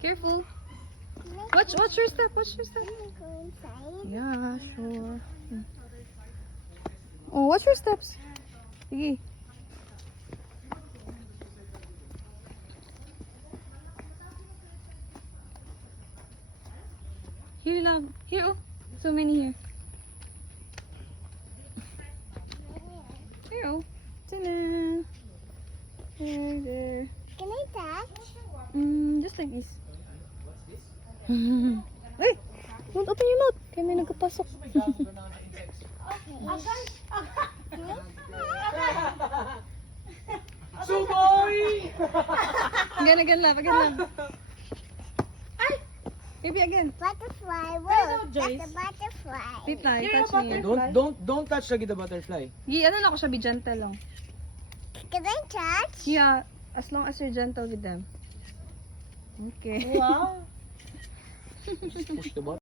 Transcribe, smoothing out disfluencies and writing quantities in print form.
Careful. Watch your step. Watch your step. Can I go inside? Yeah, sure. Oh, watch your steps. Sige. Here, love. Here, oh. So many here. Here, oh. Ta-da. There. Can I touch? Just like this. Ay! Don't open your mouth. Kaya may nagkapasok. Sumoy! Again, love. Again, love. Maybe again. Butterfly. Whoa, that's a butterfly. Tita, touch me. Don't touch lagi the butterfly. Ano na ako siya, be gentle lang. Can I touch? Yeah, as long as you're gentle with them. Okay. Just push the button.